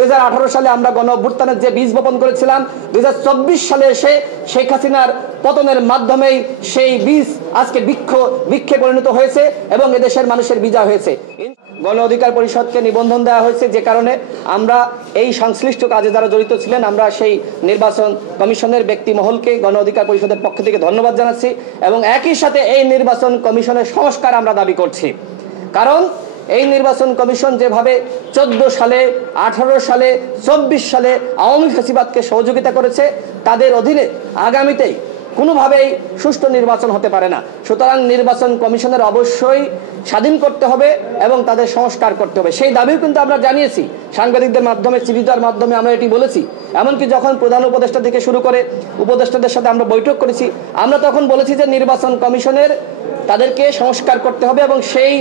2018 সালে আমরা গণ অভ্যুত্থানের যে বীজ বপন করেছিলাম, 2024 সালে এসে শেখ হাসিনার পতনের মাধ্যমেই সেই বীজ আজকে বৃক্ষে পরিণত হয়েছে এবং এদেশের মানুষের বিজয় হয়েছে। গণ অধিকার পরিষদকে নিবন্ধন দেওয়া হয়েছে, যে কারণে আমরা এই সংশ্লিষ্ট কাজে যারা জড়িত ছিলেন, আমরা সেই নির্বাচন কমিশনের ব্যক্তি মহলকে গণ অধিকার পরিষদের পক্ষ থেকে ধন্যবাদ জানাচ্ছি এবং একই সাথে এই নির্বাচন কমিশনের সংস্কার আমরা দাবি করছি। কারণ এই নির্বাচন কমিশন যেভাবে 14 সালে, 18 সালে, 24 সালে আওয়ামী ফ্যাসিবাদকে সহযোগিতা করেছে, তাদের অধীনে আগামীতেই কোনোভাবেই সুষ্ঠু নির্বাচন হতে পারে না। সুতরাং নির্বাচন কমিশনের অবশ্যই স্বাধীন করতে হবে এবং তাদের সংস্কার করতে হবে। সেই দাবিও কিন্তু আমরা জানিয়েছি সাংবাদিকদের মাধ্যমে, চিঠিটার মাধ্যমে আমরা এটি বলেছি। এমনকি যখন প্রধান উপদেষ্টা থেকে শুরু করে উপদেষ্টাদের সাথে আমরা বৈঠক করেছি, আমরা তখন বলেছি যে নির্বাচন কমিশনের তাদেরকে সংস্কার করতে হবে এবং সেই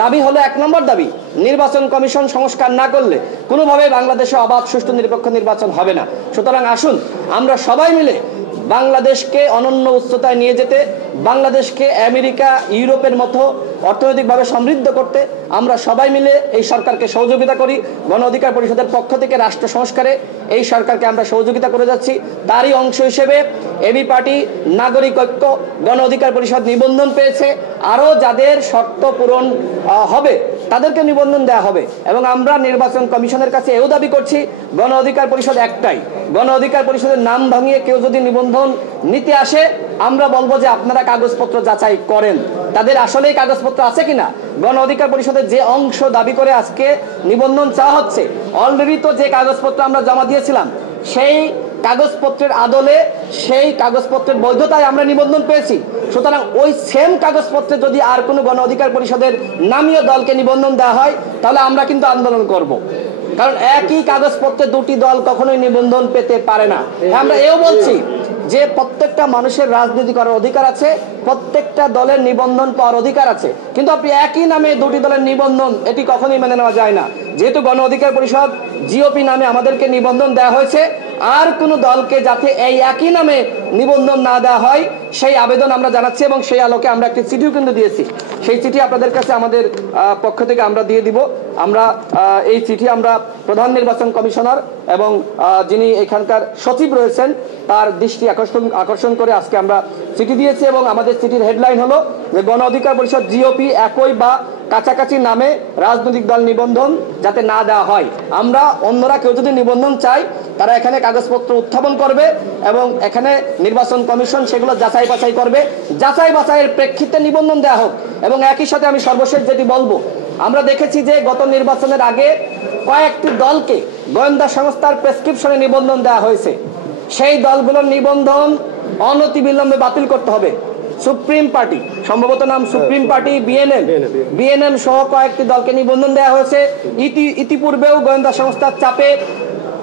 দাবি হলো 1 নম্বর দাবি, নির্বাচন কমিশন সংস্কার না করলে কোনোভাবে বাংলাদেশে অবাধ সুষ্ঠু নিরপেক্ষ নির্বাচন হবে না। সুতরাং আসুন আমরা সবাই মিলে বাংলাদেশকে অনন্য উচ্চতায় নিয়ে যেতে, বাংলাদেশকে আমেরিকা, ইউরোপের মতো অর্থনৈতিকভাবে সমৃদ্ধ করতে আমরা সবাই মিলে এই সরকারকে সহযোগিতা করি। গণ অধিকার পরিষদের পক্ষ থেকে রাষ্ট্র সংস্কারে এই সরকারকে আমরা সহযোগিতা করে যাচ্ছি। তারই অংশ হিসেবে এবি পার্টি, নাগরিক ঐক্য, গণ অধিকার পরিষদ নিবন্ধন পেয়েছে। আরও যাদের শর্ত পূরণ হবে তাদেরকে নিবন্ধন দেওয়া হবে এবং আমরা নির্বাচন কমিশনের কাছে এও দাবি করছি, গণ অধিকার পরিষদ একটাই, গণ অধিকার পরিষদের নাম ভাঙিয়ে কেউ যদি নিবন্ধন নিতে আসে, আমরা বলবো যে আপনারা কাগজপত্র যাচাই করেন, তাদের আসলেই কাগজপত্র আছে কিনা। গণ অধিকার পরিষদের যে অংশ দাবি করে আজকে নিবন্ধন চাওয়া হচ্ছে, অলরেডি তো যে কাগজপত্র আমরা জমা দিয়েছিলাম সেই কাগজপত্রের আদলে, সেই কাগজপত্রের বৈধতায় আমরা নিবন্ধন পেয়েছি। সুতরাং ওই সেম কাগজপত্রে যদি আর কোনো গণ অধিকার পরিষদের নামীয় দলকে নিবন্ধন দেওয়া হয়, তাহলে আমরা কিন্তু আন্দোলন করব। কারণ একই কাগজপত্রে দুটি দল কখনোই নিবন্ধন পেতে পারে না। আমরা এও বলছি যে প্রত্যেকটা মানুষের রাজনীতি করার অধিকার আছে, প্রত্যেকটা দলের নিবন্ধন পাওয়ার অধিকার আছে, কিন্তু আপনি একই নামে দুটি দলের নিবন্ধন, এটি কখনোই মেনে নেওয়া যায় না। যেহেতু গণ অধিকার পরিষদ জিওপি নামে আমাদেরকে নিবন্ধন দেওয়া হয়েছে, আর কোনো দলকে যাতে এই একই নামে নিবন্ধন না দেওয়া হয় সেই আবেদন আমরা জানাচ্ছি এবং সেই আলোকে আমরা একটি চিঠিও কিন্তু দিয়েছি। সেই চিঠি আপনাদের কাছে আমাদের পক্ষ থেকে আমরা দিয়ে দিব। আমরা এই চিঠি আমরা প্রধান নির্বাচন কমিশনার এবং যিনি এখানকার সচিব রয়েছেন তার দৃষ্টি আকর্ষণ করে আজকে আমরা চিঠি দিয়েছি এবং আমাদের চিঠির হেডলাইন হলো যে গণ অধিকার পরিষদ জিওপি একই বা কাছাকাছি নামে রাজনৈতিক দল নিবন্ধন যাতে না দেওয়া হয়। আমরা অন্যরা কেউ যদি নিবন্ধন চাই, তারা এখানে কাগজপত্র উত্থাপন করবে এবং এখানে নির্বাচন কমিশন সেগুলো যাচাই বাছাই করবে, যাচাই বাছাইয়ের প্রেক্ষিতে নিবন্ধন দেওয়া হোক। এবং একই সাথে আমি সর্বশেষ যেটি বলবো, আমরা দেখেছি যে গত নির্বাচনের আগে কয়েকটি দলকে গোয়েন্দা সংস্থার প্রেসক্রিপশনে নিবন্ধন দেওয়া হয়েছে। সেই দলগুলোর নিবন্ধন অনতিবিলম্বে বাতিল করতে হবে। সুপ্রিম পার্টি, সম্ভবত নাম সুপ্রিম পার্টি, বিএনএম সহ কয়েকটি দলকে নিবন্ধন দেওয়া হয়েছে। ইতিপূর্বেও গোয়েন্দা সংস্থার চাপে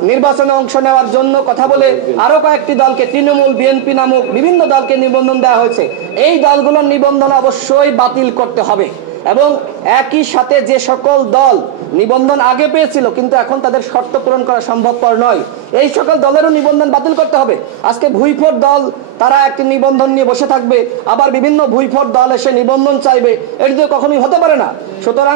নির্বাচনে অংশ নেওয়ার জন্য কথা বলে আরো কয়েকটি দলকে, তৃণমূল, বিএনপি নামক বিভিন্ন দলকে নিবন্ধন দেওয়া হয়েছে। এই দলগুলোর নিবন্ধন অবশ্যই বাতিল করতে হবে এবং একই সাথে যে সকল দল নিবন্ধন আগে পেয়েছিল কিন্তু এখন তাদের শর্ত পূরণ করা সম্ভবপর নয়, এই সকল দলেরও নিবন্ধন বাতিল করতে হবে। আজকে ভুইফোট দল তারা একটি নিবন্ধন নিয়ে বসে থাকবে, আবার বিভিন্ন ভুইফোট দল এসে নিবন্ধন চাইবে, এটি তো কখনোই হতে পারে না। সুতরাং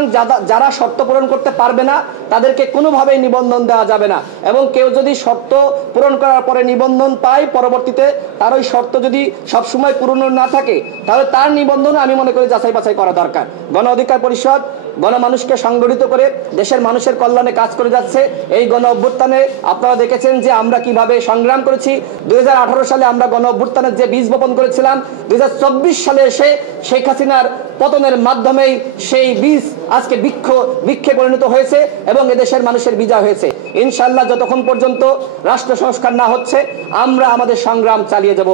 যারা শর্ত পূরণ করতে পারবে না তাদেরকে কোনোভাবেই নিবন্ধন দেওয়া যাবে না এবং কেউ যদি শর্ত পূরণ করার পরে নিবন্ধন পায়, পরবর্তীতে তার ওই শর্ত যদি সবসময় পূরণ না থাকে তাহলে তার নিবন্ধন আমি মনে করি যাচাই বাছাই করা দরকার। গণ অধিকার পরিষদ গণমানুষকে সংগঠিত করে দেশের মানুষের কল্যাণে কাজ করে যাচ্ছে। এই গণ অভ্যুত্থানে আপনারা দেখেছেন যে আমরা কিভাবে সংগ্রাম করেছি। 2018 সালে আমরা গণ অভ্যুত্থানের যে বীজ বপন করেছিলাম, 2024 সালে এসে শেখ হাসিনার পতনের মাধ্যমেই সেই বীজ আজকে বৃক্ষে পরিণত হয়েছে এবং এদেশের মানুষের বিজয় হয়েছে। ইনশাআল্লাহ যতক্ষণ পর্যন্ত রাষ্ট্র সংস্কার না হচ্ছে আমরা আমাদের সংগ্রাম চালিয়ে যাব।